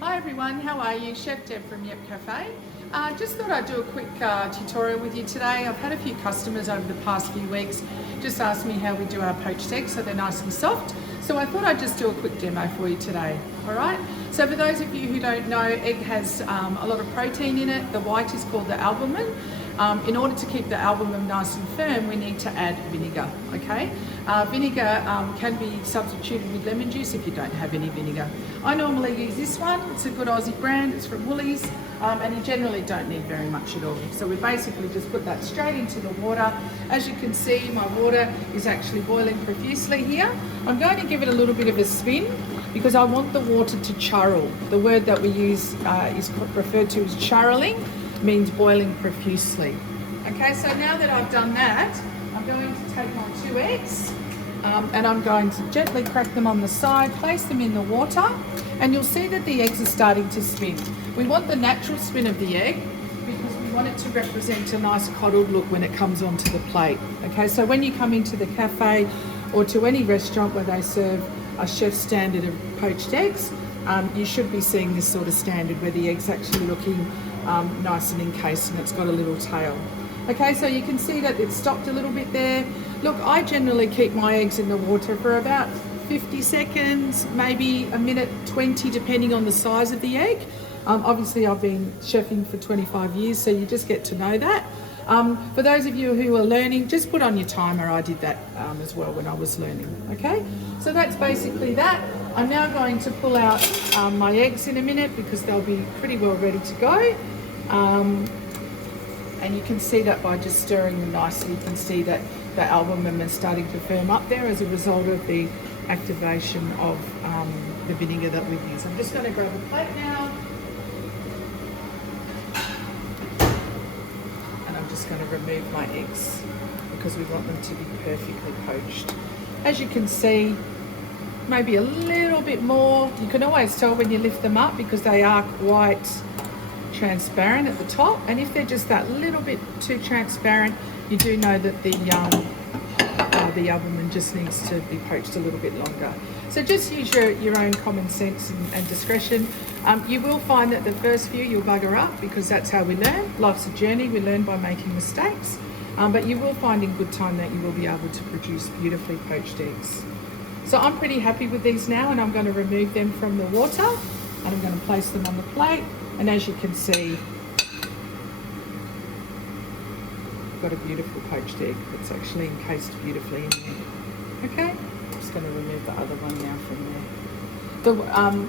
Hi everyone, how are you? Chef Deb from Yebp Cafe. Just thought I'd do a quick tutorial with you today. I've had a few customers over the past few weeks just ask me how we do our poached eggs so they're nice and soft. So I thought I'd just do a quick demo for you today. Alright, so for those of you who don't know, egg has a lot of protein in it. The white is called the albumin. In order to keep the albumin nice and firm, we need to add vinegar, okay? Vinegar can be substituted with lemon juice if you don't have any vinegar. I normally use this one. It's a good Aussie brand. It's from Woolies, and you generally don't need very much at all. So we basically just put that straight into the water. As you can see, my water is actually boiling profusely here. I'm going to give it a little bit of a spin because I want the water to churl. The word that we use is referred to as churling, means boiling profusely. Okay, so now that I've done that, I'm going to take my 2 eggs and I'm going to gently crack them on the side, place them in the water, and you'll see that the eggs are starting to spin. We want the natural spin of the egg because we want it to represent a nice coddled look when it comes onto the plate. Okay, so when you come into the cafe or to any restaurant where they serve a chef's standard of poached eggs, you should be seeing this sort of standard where the egg's actually looking nice and encased and it's got a little tail. Okay, so you can see that it's stopped a little bit there. Look, I generally keep my eggs in the water for about 50 seconds, maybe a minute 20, depending on the size of the egg. Obviously, I've been chefing for 25 years, so you just get to know that. For those of you who are learning, just put on your timer. I did that as well when I was learning, okay? So that's basically that. I'm now going to pull out my eggs in a minute because they'll be pretty well ready to go. And you can see that by just stirring them nicely. You can see that the albumin is starting to firm up there as a result of the activation of the vinegar that we've used. I'm just going to grab a plate now. And I'm just going to remove my eggs because we want them to be perfectly poached. As you can see, maybe a little bit more. You can always tell when you lift them up because they are quite transparent at the top, and if they're just that little bit too transparent, you do know that the albumin just needs to be poached a little bit longer. So just use your own common sense and discretion. You will find that the first few you'll bugger up because that's how we learn. Life's a journey. We learn by making mistakes, but you will find in good time that you will be able to produce beautifully poached eggs. So I'm pretty happy with these now, and I'm going to remove them from the water and I'm going to place them on the plate. And as you can see, we've got a beautiful poached egg that's actually encased beautifully in there. Okay, I'm just going to remove the other one now from there.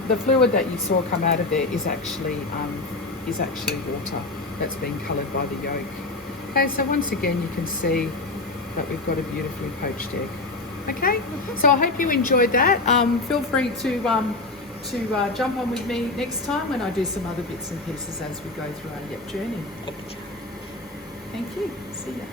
The fluid that you saw come out of there is actually water that's been coloured by the yolk. Okay, so once again you can see that we've got a beautifully poached egg. Okay, so I hope you enjoyed that. Feel free to jump on with me next time when I do some other bits and pieces as we go through our Yebp journey. Thank you. See ya.